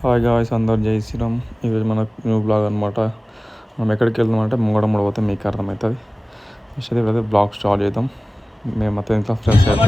Hi guys, అందరు జై శ్రీరామ్. ఈరోజు మన న్యూ బ్లాగ్ అనమాట. మనం ఎక్కడికి వెళ్దామంటే ముంగడం పోతే మీకు అర్థమవుతుంది. విషయం అయితే బ్లాగ్ స్టార్ట్ చేద్దాం. మేము మొత్తం ఇంట్లో ఫ్రెండ్స్ చేసిన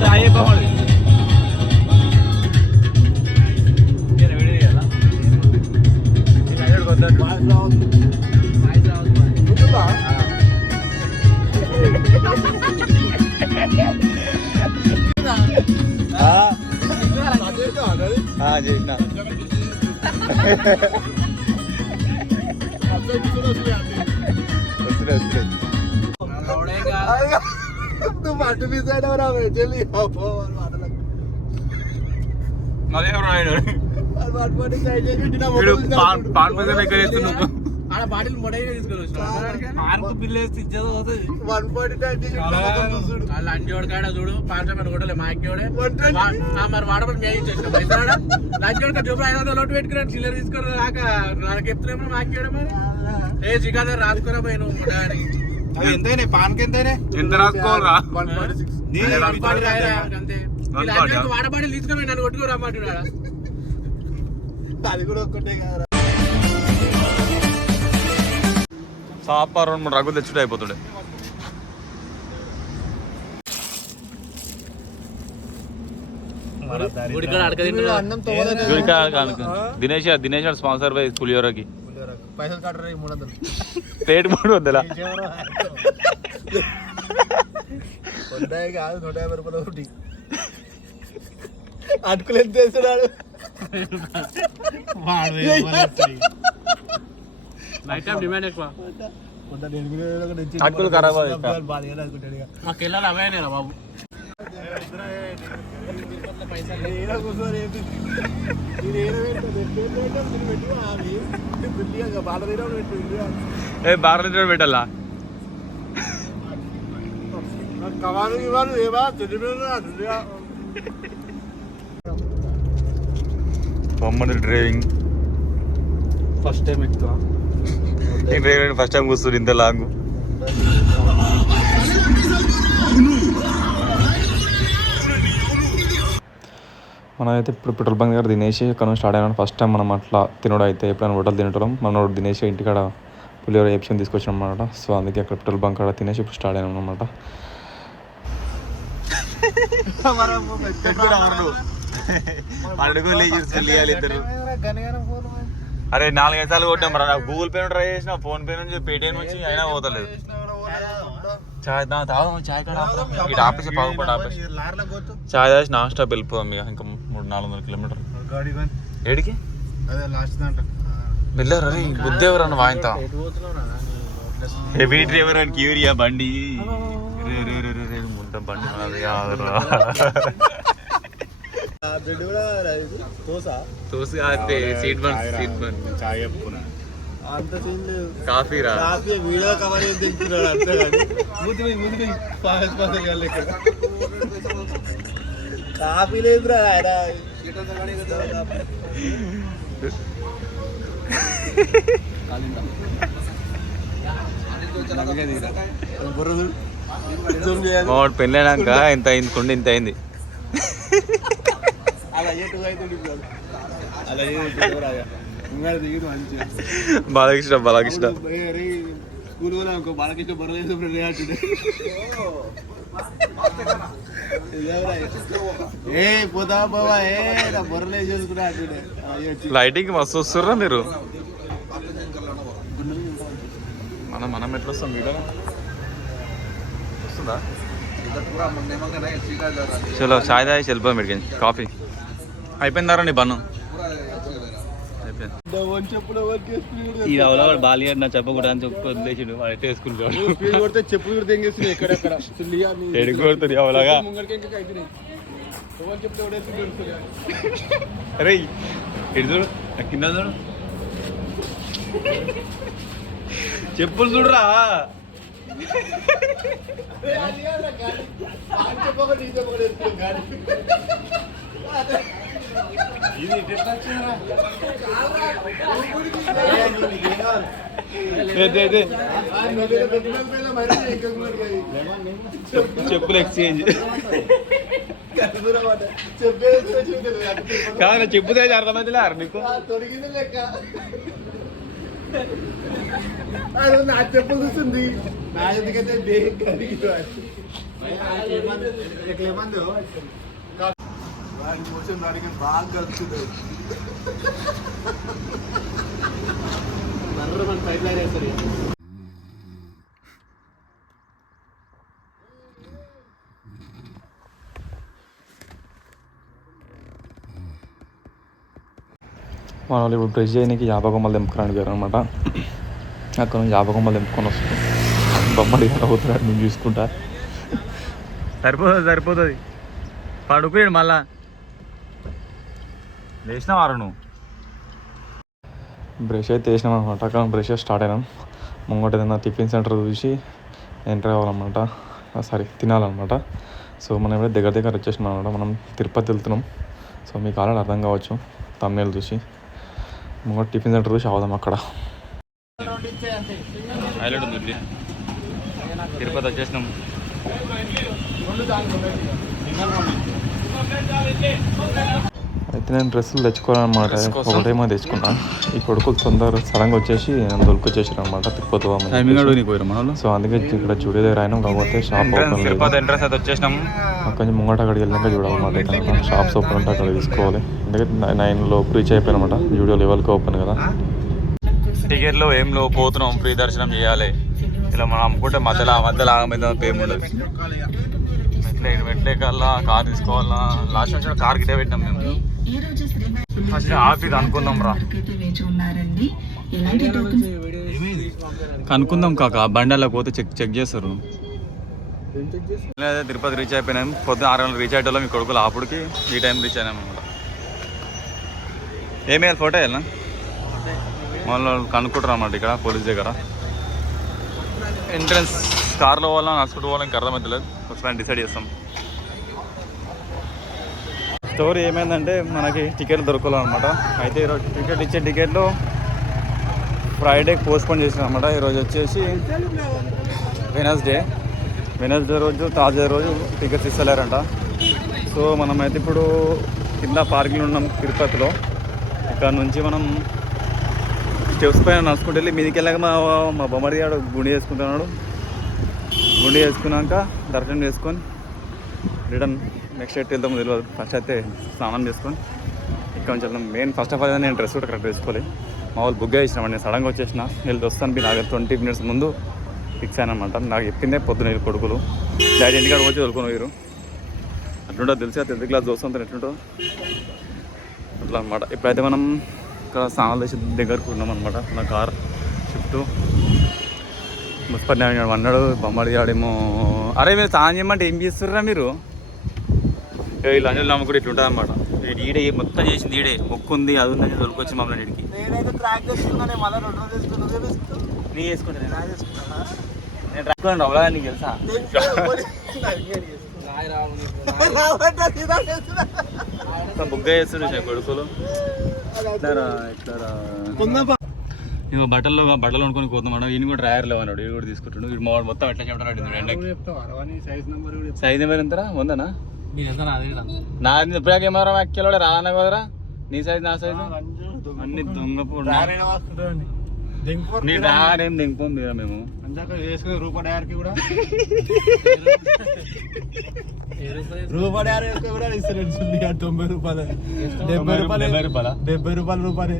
బాటిల్ మొడైన తీసుకొని బిల్ వేస్తే లంచోడు కాడ చూడు పాంచమని కూడా మాక్యోడే మరి వాడమని మేయించేసిన పైసా లంచోడు జబ్బు 500 నోటు పెట్టుకున్నాడు చిల్లర తీసుకుని రాక నాకు చెప్తున్నాడు మాక్యోడే మరి ఏ చికాద రాసుకురా పోయి నువ్వు ముడాని ఎంతైనా పాన్కి ఎంతైనా ఎంత రాసుకోవాలా అంతే వాడబాటిల్ తీసుకుని నన్ను కొట్టుకు రమ్మంటున్నాడా అది కూడా ఒక్కటే కదా. సాపా 2-3 రగ్గులు తెచ్చుడే అయిపోతుండే. దినేష్ స్పాన్సర్ బై పులిహోరకి పైసలు కట్టరా 300 ప్లేట్ 300 కాదు 150 రూపాయలు ఒకటి అటుకులు ఎంత వేస్తున్నాడు డిమాండ్ ఎక్కువ అటుకులు ఖరాబ్ మాకు వెళ్ళాలి అవే బాబు బాగా పెట్టాలా బొమ్మడి డ్రైవింగ్ ఫస్ట్ టైం ఎక్కువ డ్రైవింగ్ ఫస్ట్ టైం కూర్చుంది ఇంత లాంగ్. మనమైతే ఇప్పుడు పెట్రోల్ బంక్ దగ్గర తినేసి ఇక్కడ స్టార్ట్ అయినా ఫస్ట్ టైం మనం అట్లా తినడం అయితే ఎప్పుడైనా హోటల్ తినటం మనం తినేసి ఇంటికాడ పులిహోర వేపించుకొని తీసుకొచ్చాం అనమాట. సో అందుకే అక్కడ పెట్రోల్ బంక్ కాడ తినేసి ఇప్పుడు స్టార్ట్ అయినాం అనమాట. అరే 4-5 సార్లు కొట్టాం రా. గూగుల్ పే ట్రై చేసిన, ఫోన్ పే నుంచి, పేటిఎం నుంచి అయినా పోతలేదు. చాయ్ చాయ్ కాడ ఆపేసి పావుపడి ఆపేసి చాయ్ తాసి నాన్ స్టాప్ వెళ్ళిపోదాం ఇక. ఇంకా 300-400 కిలోమీటర్లు ఏడికి వెళ్ళారు. అరే బుద్ధేవరు అన్న వాయింత హెవీ డ్రైవర్ అని క్యూరియా బండి ముంత బండి సీట్ బన్ చాయ్ అంత కాఫీ రా వీడియో కవర్ చేసి తెలుస్తున్నాడు అంతే కాఫీ లేదురా పెళ్ళైనాక ఎంత అయింది కుండి ఇంత అయింది. బాలకృష్ణ స్కూల్ బాలకృష్ణ ఏ పోతా బాబా నా బొర్రలే చేసుకున్నా లైటింగ్ మస్తు వస్తుర్రా మీరు. మనం ఎట్లా వస్తాం వీడియో వస్తుందా? చలో చాయ్ తాగి వెళ్ళిపోయాం మెడికల్. కాఫీ అయిపోయిందారా నీ బన్ను ఈ అవలవాడు బాలిగాడు నా చెప్పకూడదు అని చెప్పి వదిలేసాడు. వాడు ఎట్ట వేసుకుంటాడు చెప్పులు కూడా తెంగేస్తున్నాయి ఎక్కడెక్కడ ఎడుగుతుంది అవలాగా. అరే ఎడు చూడు కింద చూడు చెప్పులు చూడరా. చెప్పులు ఎక్స్చేంజ్ కాదు చెప్పుతే అర్థమైతే నీకు తొడిగింది లెక్క నా చెప్పు కూర్చుంది నా ఎందుకైతే దేహం ఎట్లేమందో దానికి బాగా కలుస్తుంది మన వాళ్ళు ఇప్పుడు బ్రష్ చేయడానికి యాపకొమ్మలు తెంపుకురానికి గారు అనమాట. అక్కడ నుంచి యాపకొమ్మలు తెంపుకొని వస్తుంది. బొమ్మడి అవుతున్నాడు నేను చూసుకుంటా. సరిపోతుంది పడుకున్నాడు మళ్ళా వేసినా వారు నువ్వు బ్రష్ అయితే వేసినాం అనమాట. అక్కడ బ్రష్ స్టార్ట్ అయినాం. ముంగట ఏదైనా టిఫిన్ సెంటర్ చూసి ఎంటర్ అవ్వాలన్నమాట, సారీ తినాలన్నమాట. సో మనం ఎప్పుడైతే దగ్గర వచ్చేసినాం అనమాట. మనం తిరుపతి వెళ్తున్నాం. సో మీకు ఆల్రెడీ అర్థం కావచ్చు తమిళ చూసి. ముంగట టిఫిన్ సెంటర్ చూసి అవుదాం. అక్కడ హైలైట్ ఉంది. తిరుపతి వచ్చేసినాం. అయితే నేను డ్రెస్సులు తెచ్చుకోవాలన్నమాట. ఒకటేమో తెచ్చుకున్నా. ఈ కొడుకులు తొందరగా సడన్గా వచ్చేసి నన్ను దొరికొచ్చేసారు అనమాట. తిరుపతి సో అందుకే ఇక్కడ చూడే దగ్గర అయినాం. కాకపోతే షాప్ ఓపెన్ లేదు. అక్కడి నుంచి ముంగట అక్కడికి వెళ్ళాక చూడాలన్నమాట. షాప్స్ ఓపెన్ ఉంటే అక్కడ తీసుకోవాలి. ఎందుకంటే 9 లోపు రీచ్ అయిపోయినమాట. జూడియో లెవెల్కి ఓపెన్ కదా. టికెట్లో ఏం లో పోతున్నాం, ఫ్రీ దర్శనం చేయాలి. ఇలా మనం అమ్ముకుంటే మధ్యలో ఆగమైంది పేమెంట్ మెట్లే కల్లా కార్ తీసుకోవాలా. లాస్ట్ వచ్చిన కార్ గిట్టే పెట్టినాం మేము. ఫస్ట్ ఆఫీస్ అనుకుందాం రా, కనుక్కుందాం కాక. బండిలో పోతే చెక్ చేస్తారు. తిరుపతి రీచ్ అయిపోయినాం. పొద్దున 6 గంటలకు రీచ్ అయ్యేటోళ్ళం. మీ కొడుకులు అప్పటికి ఈ టైం రీచ్ అయినాం అనమాట. ఏమేయాలి ఫోటో వెళ్ళినా వాళ్ళు కనుక్కుంటారు అన్నమాట ఇక్కడ పోలీస్ దగ్గర. ఎంట్రన్స్ కార్లో పోవాలా నడుచుకుంటూ పోవాలా ఇంకా అర్థమవుతలేదు. ఒకసారి డిసైడ్ చేస్తాం. స్టోరీ ఏమైందంటే మనకి టికెట్లు దొరకాలన్నమాట. అయితే ఈరోజు టికెట్లు ఫ్రైడేకి పోస్ట్పోన్ చేసాం అనమాట. ఈరోజు వచ్చేసి వెనస్డే రోజు తాజా రోజు టికెట్స్ ఇస్తలేరంట. సో మనమైతే ఇప్పుడు కింద పార్కింగ్ ఉన్నాం తిరుపతిలో. ఇక్కడ నుంచి మనం స్టెప్స్ పైన నడుచుకుంటూ వెళ్ళి మీదికి వెళ్ళాక మా బొమ్మడి గాడు గుండి చేసుకుంటున్నాడు. గుండి చేసుకున్నాక దర్శనం చేసుకొని రిటర్న్ నెక్స్ట్ ఎట్ వెళ్తాము తెలియదు. ఫస్ట్ అయితే స్నానం చేసుకొని ఇక్కడ నుంచి వెళ్తాం. మెయిన్ ఫస్ట్ ఆఫ్ ఆల్ నేను డ్రెస్ కూడా కరెక్ట్ వేసుకోవాలి. మా వాళ్ళు బుక్ చేసినామండి. నేను సడన్గా వచ్చేసిన వెళ్ళి వస్తాను. నాకు 20 minutes ముందు ఫిక్స్ అయినా అనమాట. నాకు చెప్పిందే పొద్దున కొడుకులు డాడీ ఇంటికాడ వచ్చి తోలుకొని పోయారు. అట్లుంటో తెలిసి 10th క్లాస్ చూస్తాం ఎట్లుంటో అట్లా అనమాట. ఇప్పుడైతే మనం ఇక్కడ స్నానాలు చేసి దగ్గరకు ఉన్నాం అనమాట. నా కార్ షిఫ్ట్ మున్సిపల్ అన్నాడు. బొమ్మడి ఆడేమో అరే మీరు స్నానం చేయమంటే ఏం చేస్తున్నారా మీరు? ఈ లంజలు నమ్మ కూడా ఇట్లుంటుంది అనమాట. ఈడే మొత్తం చేసింది ఈడే. మొక్కు ఉంది అది ఉందని దొరికొచ్చి మమ్మల్ని ఇంటికి నీ వేసుకుంటా. నేను రాసుకోండి అవ్వదా నీకు తెలుసా? బుగ్గ చేస్తుండే కొడుకులు. ఇక బట్టలు కొనుక్కొని పోతాం. ఈయన కూడా డ్రైవర్ లేవన్నాడు. ఇవి కూడా తీసుకుంటాడు. వీడు మొత్తం ఎట్లా చెప్పాడు? సైజ్ నెంబర్ ఎంతరా? ఉందనా? నాది ఎప్పుడాక ఏమరా అక్కలో రానా కదరా? నీ సైజ్ నా సైజు అన్ని దొంగ నీ డారేం దింపం మీరా మేము రూపాయి కూడా రూపాయలు 70 రూపాయలు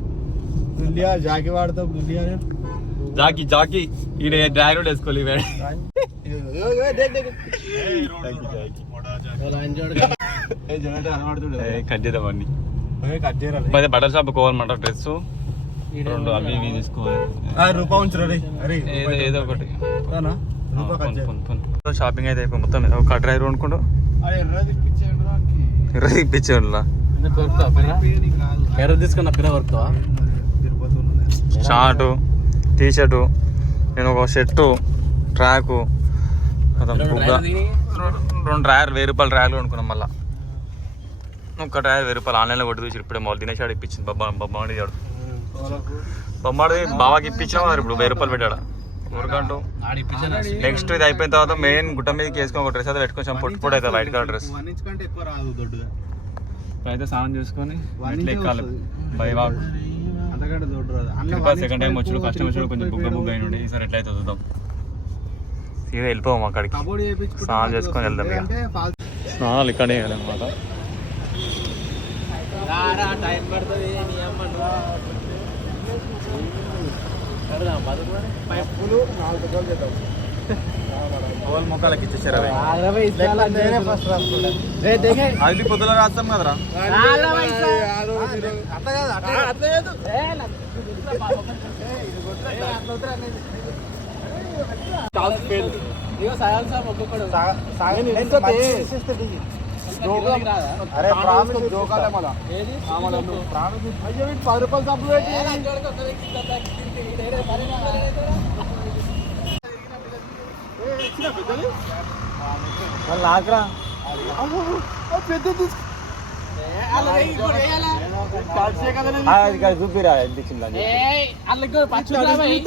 జాకి వాడతాం. జాకి ఈడ డ్రైవర్ వేసుకోవాలి. కట్ చేద్దామని బట్టల షాప్ పోవాలన్నమాట. డ్రెస్ 2 అవి ఇవి తీసుకోవాలి. ఏదో ఒకటి షాపింగ్ అయితే అయిపోయి మొత్తం ఒక డ్రైవర్ అనుకుంటూ ఎర్ర ఇప్పించేవాళ్ళ ఎర్ర తీసుకున్న పిల్ల వరకు షార్టు టీషర్టు, నేను ఒక షర్టు, ట్రాకు, 2 డ్రాయర్ 1000 రూపాయలు డ్రాయర్లు కొనుక్కున్నాం. మళ్ళీ ఒక్క డ్రాయర్ 1000 రూపాయలు ఆన్లైన్లో కొట్టి చూసి ఇప్పుడే మొదలు తినేసాడు. ఇప్పించింది బొమ్మడి చాడు. బొమ్మడి బాబాకి ఇప్పించాము. ఇప్పుడు 1000 రూపాయలు పెట్టాడు. ఊరుకంటూ నెక్స్ట్ ఇది అయిపోయిన తర్వాత మెయిన్ గుట్ట మీదకి వేసుకొని ఒక డ్రెస్ అయితే పెట్టుకొని పొట్టు పొట్టు అవుతుంది వైట్ కలర్ డ్రెస్. అయితే స్నానం చేసుకొని మెట్లు ఎక్కాలి బై వాక్. సెకండ్ టైం వచ్చాడు ఫస్ట్ టైం వచ్చాడు కొంచెం బుగ్గ అయినండి. ఈసారి ఎట్లయితే చూద్దాం. సీదా వెళ్ళిపోము అక్కడికి స్నానం చేసుకొని వెళ్దాం. ఇక స్నానాలు ఇక్కడే అనమాట. మొక్కలకి ఇచ్చేసారు అది పొద్దున రాస్తాం కదరా. అరే ప్రామిస్ జోకాలే మళ్ళా 10 రూపాయలు సబ్బు పెట్టి నాకరా పెద్ద చూపిరా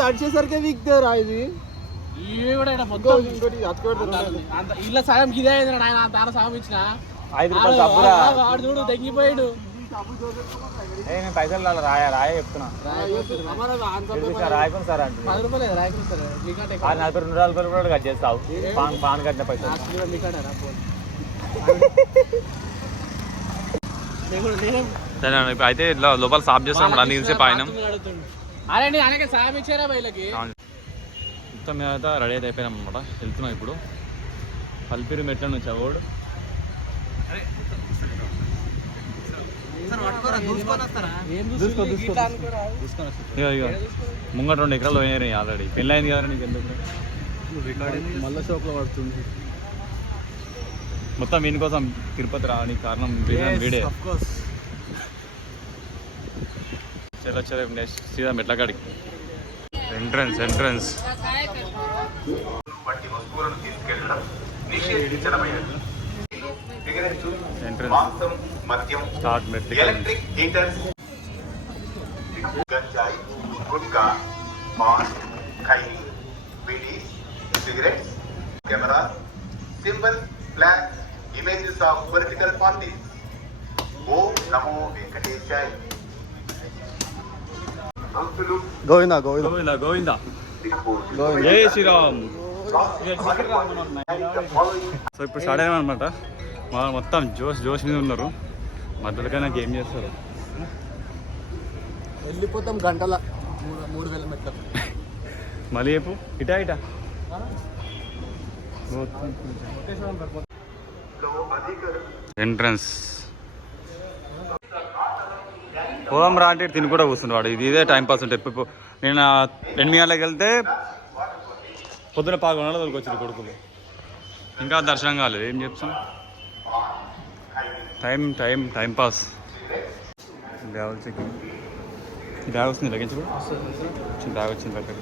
తడిచేసరికి విక్తారా ఇది ఇళ్ళ సాయం ఇదే తాన సాయం ఇచ్చిన 5 రూపాయలు సబ్బురా చూడు తెగిపోయాడు. పైసలు రాయ చెప్తున్నా రాయకుండా సార్ అంటే 10 రూపాయలు రాయకుండా సార్ 2 రూపాయలు కూడా కట్ చేస్తావు పాన్ కట్టిన పైసలు. అయితే ఇట్లా లోపల సాఫ్ చేస్తాం అన్ని తెలిసే పాయినాం. అరే అలాగే సాయం ఇచ్చారా బయలకి మొత్తం మీద అయితే రెడీ అయితే అయిపోయినాం అనమాట. వెళ్తున్నాం ఇప్పుడు పల్పిరి మెట్ల నుంచి అవోడు. ఇక ముంగట 2 ఎకరాలు పోయినాయి ఆల్రెడీ. పెళ్ళి అయింది కదా నీకు ఎందుకు మళ్ళీ షాప్లో పడుతుంది. మొత్తం వీని కోసం తిరుపతి రావడానికి కారణం వీడే. చలో నెక్స్ట్ సీదా మెట్ల కాడికి ఎంట్రన్స్ ఎంట్రన్స్ స్టార్ట్ మెట్ల ganja gutka paan khaini beedi cigarettes camera symbol flag images of political parties. ఓం నమో వెంకటేశాయ. భక్తులు గోవిందా గోవిందా గోవిందా గోవిందా జై శ్రీరామ్. సో ఇప్పుడు స్టార్ట్ అయినా అనమాట. మొత్తం జోష్ మీద ఉన్నారు. మధ్యలోకైనా గేమ్ చేస్తారు. వెళ్ళిపోతాం గంటల 3000 మెట్ల. మళ్ళీ చెప్పు ఇటా ఎంట్రన్స్ పోదాం రా అంటే తిని కూడా కూర్చుండు వాడు. ఇదే టైం పాస్ ఉంటే నేను 8 గంటలకు వెళ్తే పొద్దున 11 గంటల వరకు వచ్చారు కొడుకులు. ఇంకా దర్శనం కాలేదు. ఏం చెప్తాం time pass. Bag checking bag వస్తుంది లగేజ్ కూడా బ్యాగ్ వచ్చింది దగ్గర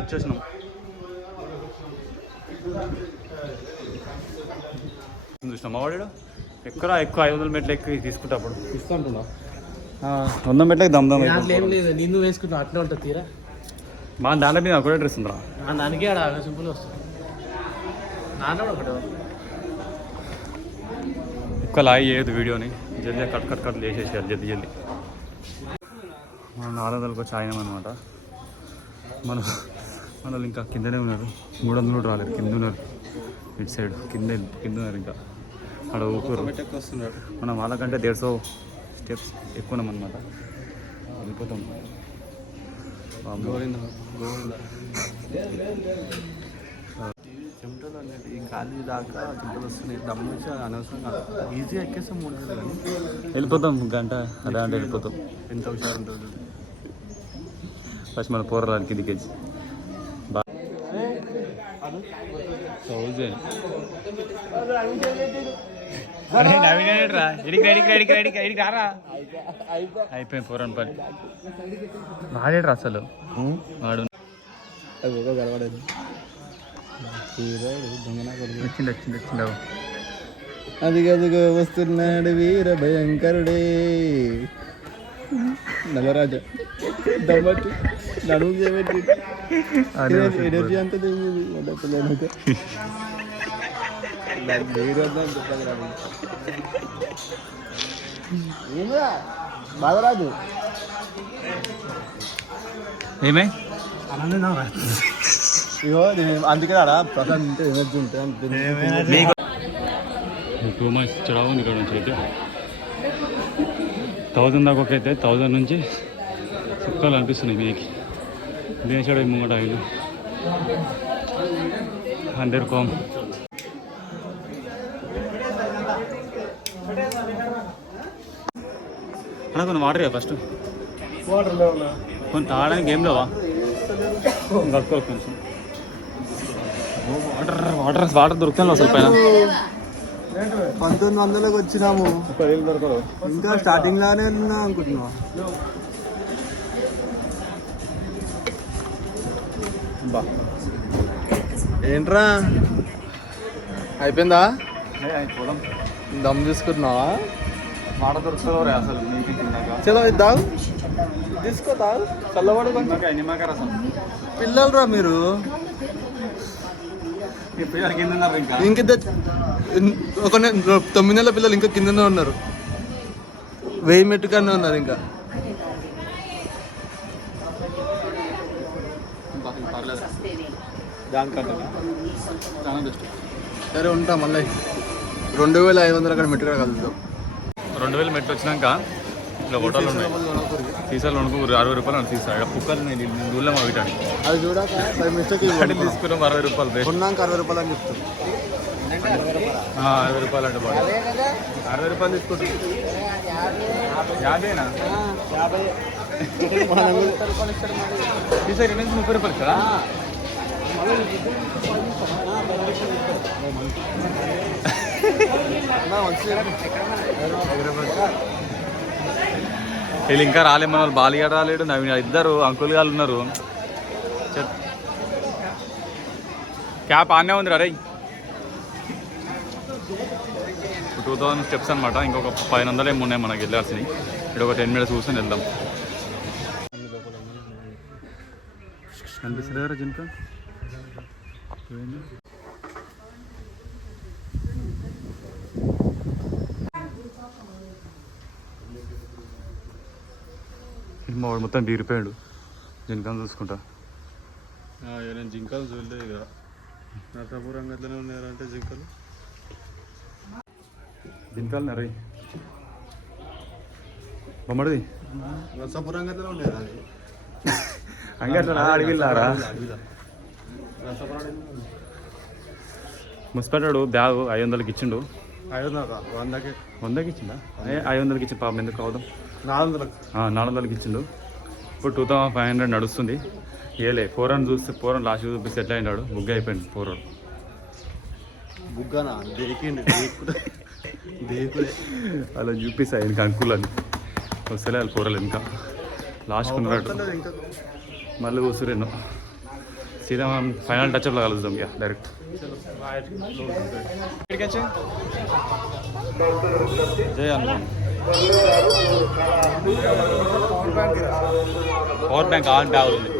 వచ్చేసినాం. చూసినాం వాడు ఎక్కువ 500 మెట్లు ఎక్కువ తీసుకుంటా అప్పుడు ఇస్తుంటున్నా 100 మెట్లకి దమ్దమ్ ఏం లేదు నిన్ను వేసుకుంటావు అట్లా ఉంటుంది తీరా. మా దాంట్లో మీద ఒకటే డ్రెస్ ఉందా దానికి ఆడ సింపుల్ వస్తుంది. నాన్న ఒకటి ఎక్కువ లాగ్ చేయదు వీడియోని. జల్దీ కట్ చేసేసారు జల్దీ. మనం 400లకు వచ్చి ఆయనం అనమాట. మన ఇంకా కిందనే ఉన్నారు. 300 రాలేదు. కింద ఉన్నారు. ఇటు సైడ్ కింద ఉన్నారు. ఇంకా అక్కడ ఊపూరు మనం వాళ్ళకంటే 150 స్టెప్స్ ఎక్కువ ఉన్నాం అనమాట. వెళ్ళిపోతాం. చెమటలు అనేది ఈ గాలి దాకా చెమటలు వస్తున్నాయి. దమ్ము వచ్చి అనవసరంగా ఈజీగా ఎక్కేస్తాం 300 కానీ వెళ్ళిపోతాం. గంట అదే అంటే వెళ్ళిపోతాం. ఎంత హుషారు ఉంటుంది. ఫస్ట్ మన పోరాలి కిందికి వెళ్ళి అయిపోయింది. పోరాని పని వాడేట్రా అసలు వాడు వచ్చిండు అదిగదిగో వస్తున్నాడు వీర భయంకరుడే నల్లరాజా దమ్మట్టు నడుము చేయబెట్టి ఎనర్జీ అంతా పిల్లలకి బాధరాదు ఏమే ఇగో అందుకే ఆడ ప్రశాంత్ ఎనర్జీ ఉంటుంది. టూ మచ్ చడవ ఉంది ఇక్కడ నుంచి అయితే 1000 దాకా ఒక అయితే 1000 నుంచి సుఖాలు అనిపిస్తున్నాయి మీకు దేశాడు ముంగట ఐదు 100 కామ్ అలా కొన్ని వాటర్ ఫస్ట్ కొన్ని తాగడానికి ఏం లేవా కట్టుకోవాలి కొంచెం వాటర్ వాటర్ దొరుకుతాను అసలు పైన 1900లకు వచ్చినాము ఇంకా స్టార్టింగ్ లానే ఉన్నా అనుకుంటున్నా. ఏంట్రా అయిపోయిందా? దమ్ తీసుకుంటున్నావా? వాటర్ దొరుకుతుందో అసలు చలో ఇద్దాం తీసుకో తాగు చల్లబడు నిమ్మకాయ రసం పిల్లలు రా మీరు ఇంకిద్ద ఒక 9 నెలల పిల్లలు ఇంకా కిందనే ఉన్నారు 1000 మెట్టుకనే ఉన్నారు ఇంకా. సరే ఉంటా మళ్ళీ 2500 అక్కడ మెట్టుగా కలుద్దాం. 2000 మెట్లు వచ్చినాక ఇట్లా హోటల్ ఉన్నాయి సీసాలు వణుకు 60 రూపాయలు అని సీసా ఇక్కడ కుక్కలు ఉన్నాయి దూరం అవిటానికి అది చూడాక బై మిస్టేక్ తీసుకున్నాం 60 రూపాయలు బెస్ట్ కొన్నాక 60 రూపాయలు అని చెప్తాం. 60 రూపాయలు అంటే బాగా 60 రూపాయలు తీసుకుంటాం 50నా సీసా 30 రూపాయలు కదా. వీళ్ళు ఇంకా రాలేమో వాళ్ళు బాలిగాడు రాలేడు నవీన్ ఇద్దరు అంకుల్ గారు ఉన్నారు. క్యాప్ ఆనే ఉంది రే 2000 స్టెప్స్ అనమాట. ఇంకొక 500 ఏమి ఉన్నాయి మనకి వెళ్ళాల్సినవి. ఇక్కడ ఒక 10 minutes కూర్చొని వెళ్దాం. కనిపిస్తుంది కదా జింక మా వాడు మొత్తం బీరిపోయాడు జింకను చూసుకుంటా. నేను జింకలు చూడలేదు ఇక నర్సాపురం గట్లనే ఉన్నారంటే జింకలు జింకలు నరై బొమ్మడిది నర్సాపురం గట్లనే ఉండేది అది అంగట్లా అడిగిల్లారా మున్సిపాలిటీ బ్యాగ్ 500కి ఇచ్చిండు. 100కి ఇచ్చిందా? 500కి ఇచ్చి పాపం ఎందుకు కావడం 400కి ఇచ్చిండు. ఇప్పుడు 2500 నడుస్తుంది. ఏలే 400 చూస్తే 400 లాస్ట్ చూపి సెటిల్ అయినాడు. బుగ్గ అయిపోయింది 400 బుగ్గనా అలా చూపిస్తాయి ఇంకా అంకుల్ అని వస్తలే వాళ్ళు 400 ఇంకా లాస్ట్ కొన్నాడు. మళ్ళీ కూసురేను సీదా మనం ఫైనల్ టచ్అప్లో కలుద్దాం ఇక డైరెక్ట్. జై Hanuman power bank on bag ఉంది.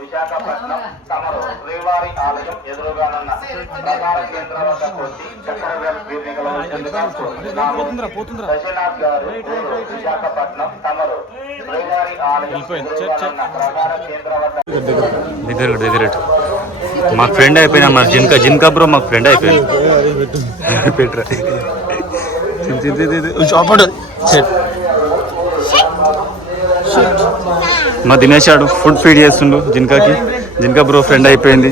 విశాఖపట్నం తమరు శ్రీవారి ఆలయం ఎదురుగానున్న ప్రధాన కేంద్రం వద్ద వచ్చి చక్రవేల్ వీరికలో దశనాథ్ గారు విశాఖపట్నం తమరు శ్రీవారి ఆలయం ఎదురుగానున్న ప్రధాన కేంద్రం వద్ద దగ్గర మాకు ఫ్రెండ్ అయిపోయినా మరి జింకా బ్రో మాకు ఫ్రెండ్ అయిపోయింది. పెట్టరా మా దినేష్ ఆడు ఫుడ్ ఫీడ్ చేస్తుండు జింకాకి. జింకా బ్రో ఫ్రెండ్ అయిపోయింది.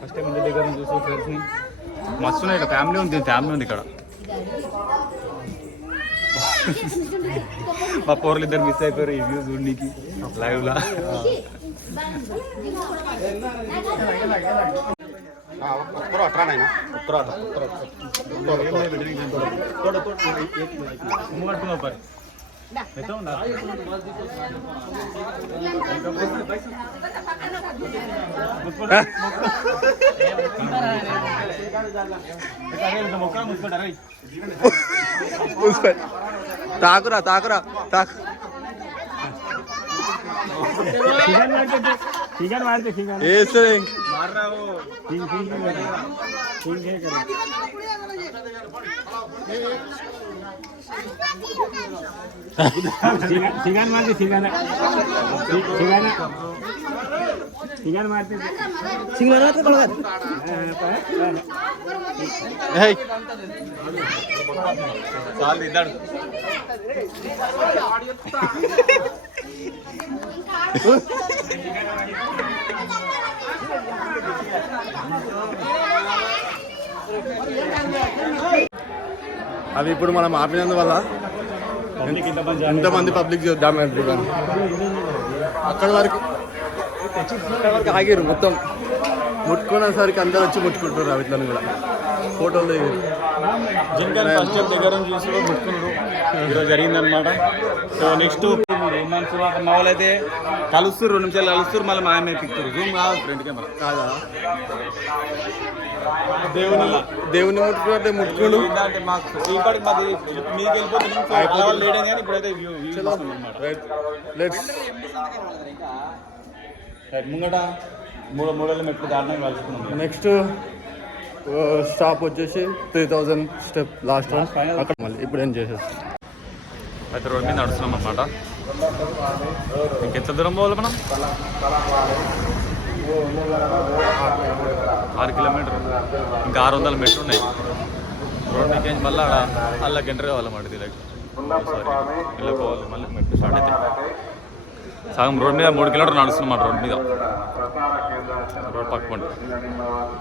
ఫస్ట్ టైం ఇంటి దగ్గర చూసి ఫ్రెండ్స్ని మస్తు ఉన్నాయి. ఇక్కడ ఫ్యామిలీ ఉంది ఇక్కడ. మా పోర్లు ఇద్దరు మిస్ అయిపోయారు ఈ వ్యూ చూడడానికి లైవ్లా. తాకురా తాకురా తాకు వేస్తుంది చాలు తిన్నాడు. అవి ఇప్పుడు మనం ఆపినందువల్ల ఎంతమంది పబ్లిక్ డ్యామేజ్ చూడండి. అక్కడ వరకు ఆగిరు మొత్తం. ముట్టుకునేసరికి అందరూ వచ్చి ముట్టుకుంటారు అవిట్లను కూడా ఫోటోలు దిగారు. జింకల్ ఫస్ట్ స్టెప్ దగ్గర చూసి ముట్టుకున్నారు. ఈరోజు జరిగిందనమాట. సో నెక్స్ట్ మా వాళ్ళు అయితే కలుస్తారు, 2 నిమిషాలు కలుస్తారు, మళ్ళీ మా ఆయన పిక్తారు. జూమ్ కాదు, ఫ్రంట్ కెమెరా కాదా దేవుని ముట్టుకుంటే ముట్టుకోడు. మాకు ఇప్పటికి మాది మీకు వెళ్ళిపోతున్నాం లేడని కానీ ఇప్పుడైతే ముంగట మూడేళ్ళ మెట్లు దారుణంగా కలుసుకున్నాం. నెక్స్ట్ స్టాప్ వచ్చేసి 3000 స్టెప్ లాస్ట్ అక్కడ మళ్ళీ ఇప్పుడు ఏం చేసేస్తాం. అయితే రోడ్ మీద నడుస్తున్నాం అన్నమాట. ఇంకెంత దూరం పోవాలి మనం? 6 కిలోమీటర్, ఇంకా 600 మెట్లు ఉన్నాయి. రోడ్ మీకేం మళ్ళీ అలా గంటలు కావాలన్నమాట. దీనికి ఇలా పోవాలి, మళ్ళీ మెట్లు స్టార్ట్ అవుతాయి. సగం రోడ్ మీద 3 కిలోమీటర్లు నడుస్తున్నాం రోడ్ మీద. రోడ్ పక్కపండి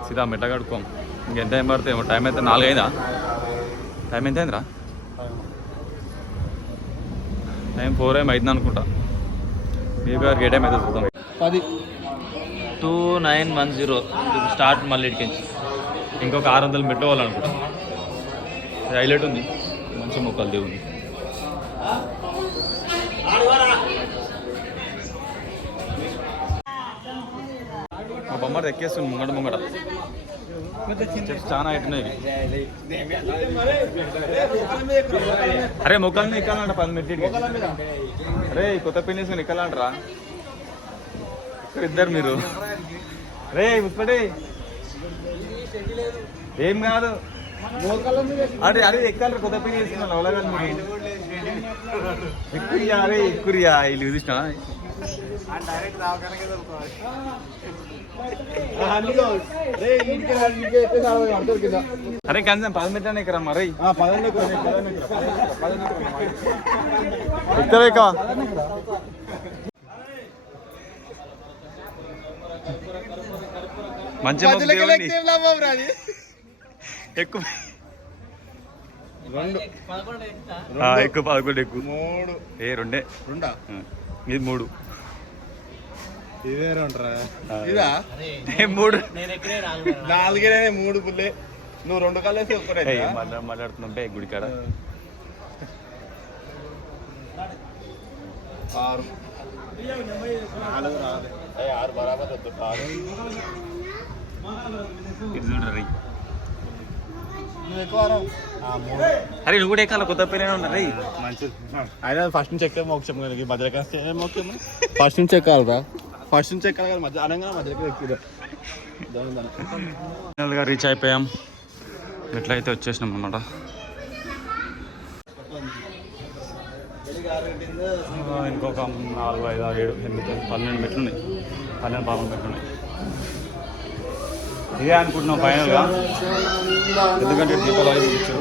సీదా మెట్ల కడుక్కోం. ఇంకెంత టైం పడుతుంది? టైం అయితే 4 అయిందా? టైం ఎంత అయిందిరా? టైం 4 ఏం అవుతుంది అనుకుంటా. మీ గారికి ఏ టైం అయితే చూద్దాం. 2910 స్టార్ట్. మళ్ళీ ఇడికించి ఇంకొక 600 మెట్లు పోవాలనుకుంటా. హైలైట్ ఉంది, మంచి మొక్కలు దేవుంది. మా బొమ్మడు ఎక్కేస్తుంది ముంగట స్టెప్స్ చాలా అవుతున్నాయి. అరే మొక్కల్ని ఎక్కాలంట 10 మెట్లు. అరే కొత్త పెళ్లి వేసుకుని ఎక్కాలంటరా ఇక్కడ ఇద్దరు మీరు. రే పుష్పటి ఏం కాదు, అరే అరే ఎక్కాలి. కొత్త పెళ్లి వేసుకున్నాను అవలాగా ఎక్కురియా. అరే ఎక్కురియా ఇల్లు చూసినా అరే కనీసం 10 మెట్లనే ఎక్కరా మరి. ఎక్కువ మంచి ఎక్కువ ఎక్కువ 11 ఎక్కువ 3 ఏ 2 ఇది 3 ఇదే ఉంటారా? 3 4 3 పుల్లే. నువ్వు 2 కాలేసి ఒక్కడే మాట్లాడుతున్నాంటే గుడికాడ 6 బరాబర్ వద్దు. ఇది చూడరు. అరే నువ్వు కూడా ఎక్కాల కొత్త పేరు ఉన్నారు. మంచిది. అయినా ఫస్ట్ నుంచి ఎక్కే మోక్షం కదా, మధ్యలో మోక్షం. ఫస్ట్ నుంచి ఎక్కాలరా, ఫస్ట్ నుంచి ఎక్కాలి కదా. మధ్య అనగా మధ్యలో ఎక్కిరా. ఫైనల్గా రీచ్ అయిపోయాం. ఎట్లయితే వచ్చేసినాం అన్నమాట. ఇంకొక 4, 5, 6, 7, 8, 12 మెట్లు ఉన్నాయి. 12, 13 మెట్లు ఉన్నాయి. ఇదే అనుకుంటున్నాం ఫైనల్గా, ఎందుకంటే దీపావళి ఇచ్చారు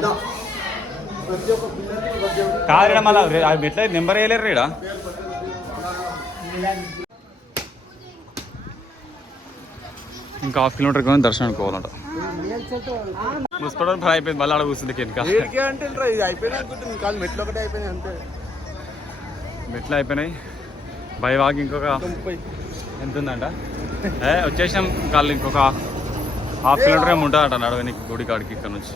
కాదు. మళ్ళీ మెట్ల నెంబర్ వేయలేరు రీడా. ఇంకా 1/2 కిలోమీటర్ కానీ దర్శనానికి పోవాలంట. మున్సిపల్ అయిపోయింది, మళ్ళీ అక్కడ కూర్చుంది వెనక. మెట్లు ఒకటే అయిపోయినాయి అంతే. మెట్లు అయిపోయినాయి. బై వాక్ ఇంకొక ఎంత ఉందంట. వచ్చేసాం. కాళ్ళు ఇంకొక 1/2 కిలోమీటర్ ఏమి ఉంటుందట నడవనికి గుడి కాడికి. ఇక్కడ నుంచి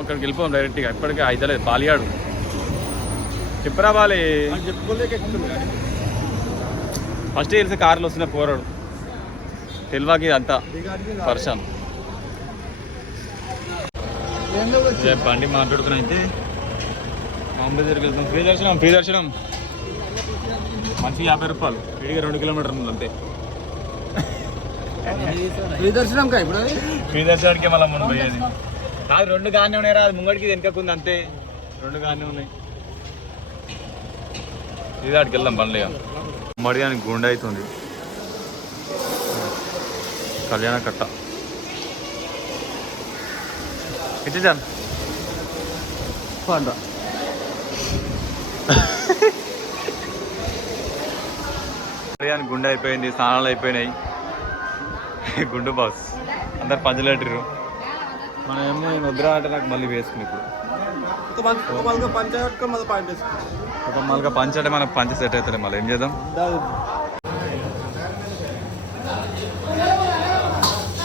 అక్కడికి వెళ్ళిపోయాం డైరెక్ట్గా. ఇప్పటికే అయితలేదు. బాలియాడు చెప్పరా బాలి ఫస్ట్ తెలిసి కార్లు వస్తున్నాయి. పోరాడు తెలివాకి అంతా పర్షన్ బండి మాట్లాడుతున్నా అయితే మామూలు దగ్గరికి వెళ్తాం. ఫ్రీ దర్శనం మనిషికి 50 రూపాయలు. ఫ్రీగా 2 కిలోమీటర్లు ఉంది అంతే. ఫ్రీ దర్శనం కా ఇప్పుడు ఫ్రీ దర్శనానికి మళ్ళీ మనం పోయేది కాదు. 2 గానే ఉన్నాయి రా, ముంగడికి వెనకకుంది అంతే. 2 గానే ఉన్నాయి. ఇది ఆడికి వెళ్దాం బండ్లు. మడి అని గుండె అవుతుంది. కళ్యాణ కట్ట ఇచ్చేసాను పండ్రా గుండె అయిపోయింది, స్నానాలు అయిపోయినాయి. గుండు బాస్ అందరు పంచలేటరు. మనం ఏమో ఈ ముద్ర అంటే నాకు మళ్ళీ వేసుకుని ఇప్పుడు ఒక మళ్ళీ పంచ అంటే మనకు పంచ సెట్ అవుతుంది. మళ్ళీ ఏం చేద్దాం.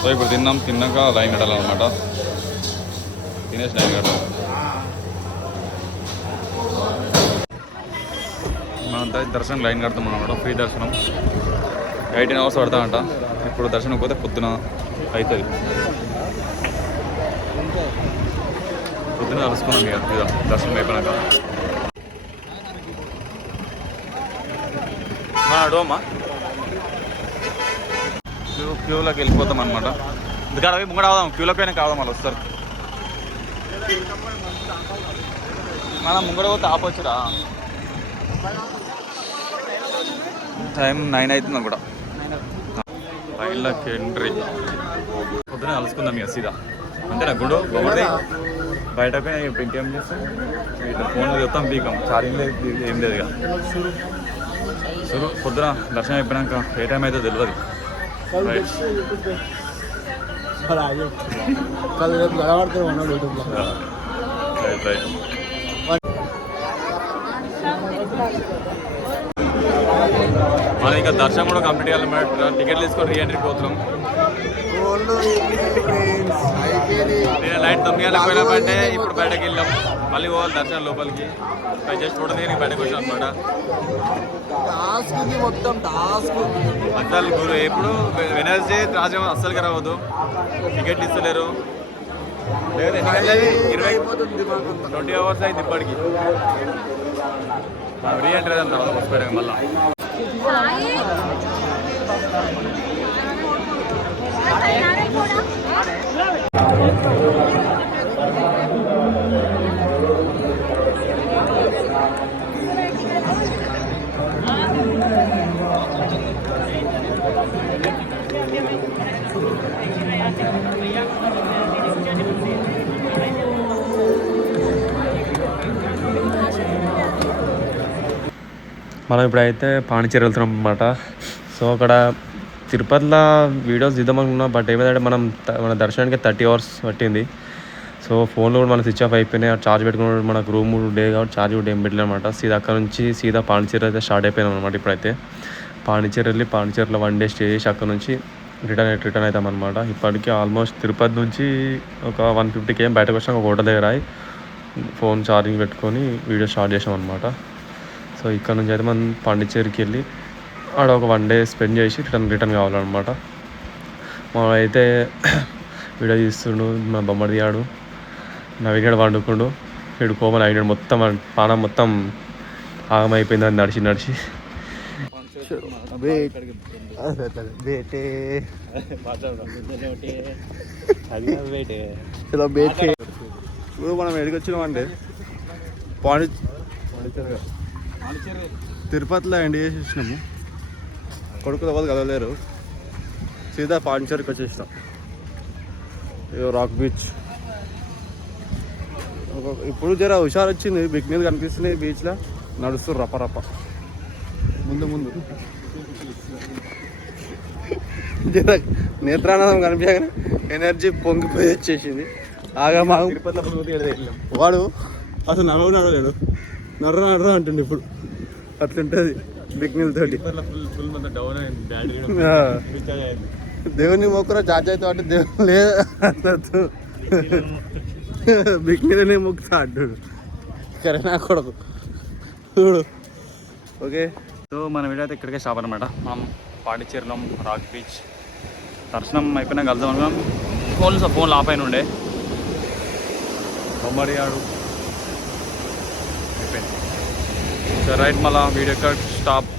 సో ఇప్పుడు తిన్నాక లైన్ కట్టాలన్నమాట. తినేసి లైన్ కట్టాలి. మనం దర్శనం లైన్ కడతాం అన్నమాట. ఫ్రీ దర్శనం 18 hours పడతామంట. ఇప్పుడు దర్శనం పోతే పొద్దున అవుతుంది. పొద్దున కలుసుకున్నాం ఇక దర్శనం అయిపోయినాక. అడోమా క్యూలోకి వెళ్ళిపోతాం అనమాట. ఎందుకంటే అవి ముంగడ అవుదాం. క్యూలోకైనా కావదాం. వాళ్ళు వస్తారు. మనం ముంగడ పోతే ఆపొచ్చురా. టైం 9 అవుతుంది కూడా. లైన్లోకి ఎంట్రీ. పొద్దున కలుసుకుందాం ఇక సీదా. అంతేనా గుడు బొమ్మది బయటకు ఇంకేం చేస్తాం. ఇట్లా ఫోన్లో చెప్తాం. బీకం ఛార్జింగ్ లేదు, ఏం లేదు. ఇక సరే పొద్దున దర్శనం అయిపోయినాక ఏ టైం అయితే తెలియదు. Right right right. మనం ఇక దర్శనం కూడా కంప్లీట్ చేయాలన్నమాట. టికెట్లు తీసుకొని రీఎంట్రీకి పోతున్నాం. నేను నైట్ 9 గంటలకు పోయినామంటే ఇప్పుడు బయటకు వెళ్ళాం. మళ్ళీ పోవాలి దర్శనం లోపలికి. జస్ట్ చూడదే నేను బయటకు వచ్చాను అనమాట. అసలు గురు ఎప్పుడు వెనస్డే రాజ్యం అస్సలుగా రావద్దు. టికెట్లు ఇస్తలేరు. లేదు 20 hours అయింది ఇప్పటికి. రీఎంట్రీ అయ్యాం తర్వాత వస్తాయి మళ్ళీ. మనం ఇప్పుడైతే పాండిచేరి వెళ్తున్నాం అన్నమాట. సో అక్కడ తిరుపతిలో వీడియోస్ తీద్దామనుకున్నా. బట్ ఏమైందంటే మన దర్శనానికి 30 hours పట్టింది. సో ఫోన్లో కూడా మన స్విచ్ ఆఫ్ అయిపోయినాయి. ఛార్జ్ పెట్టుకున్న మనకు రూమ్ డే కాబట్టి ఛార్జ్ కూడా ఏం పెట్టలేదు అనమాట. సీదా అక్కడ నుంచి సీదా పాండిచేరి అయితే స్టార్ట్ అయిపోయినాం అనమాట. ఇప్పుడైతే పాండిచేరి వెళ్ళి పాండిచేరిలో 1 day స్టే చేసి అక్కడ నుంచి రిటర్న్ అవుతాం అనమాట. ఇప్పటికీ ఆల్మోస్ట్ తిరుపతి నుంచి ఒక 150 km బయటకు వచ్చినాక ఒక హోటల్ దగ్గర ఫోన్ ఛార్జింగ్ పెట్టుకొని వీడియో స్టార్ట్ చేసాం అనమాట. సో ఇక్కడ నుంచి అయితే మనం పాండిచేరికి వెళ్ళి ఆడ ఒక 1 day స్పెండ్ చేసి రిటర్న్ కావాలన్నమాట. మనం అయితే వీడియో తీస్తుండు. మా బొమ్మడి తీయాడు, నవ్విగాడు వండుకుండు. వీడు కోమలు అయినాడు. మొత్తం పానం మొత్తం ఆగమైపోయింది. అది నడిచి ఇప్పుడు మనం ఎడికి వచ్చినామంటే తిరుపతిలో ఎండ్ చేసేసినాము. కొడుకుల వాళ్ళు కదలేరు. సీదా పాండిచేరికి వచ్చేసినాం. రాక్ బీచ్ ఇప్పుడు జర హుషారు వచ్చింది. బిగ్నీలు కనిపిస్తున్నాయి బీచ్లో. నడుస్తూ రప్ప ముందు జర నేత్రానందం కనిపించగానే ఎనర్జీ పొంగిపోయి వచ్చేసింది. ఆగమాగం వాడు అసలు నడవలేడు. నర్ర అంటుండే. ఇప్పుడు అట్లుంటుంది బిగ్నీల్ తోటి. దేవుని మొక్కరా చార్జ్ అవుతా అంటే దేవుని లేదు అన్నట్టు బిగ్నీలనే మొక్కుతా అంటాడు. కరెనా కొడుకు చూడు. ఓకే, సో మన వీడియో అయితే ఇక్కడికే స్టాప్ అనమాట. మనం పాండిచేరిలో రాక్ బీచ్ దర్శనం అయిపోయినా కలుద్దాం అనుకున్నాం. ఫోన్లు ఆఫ్ అయిన ఉండే. బొమ్మడి ఆడు అయిపోయింది. సో రైట్ మళ్ళీ వీడియో కట్ స్టాప్.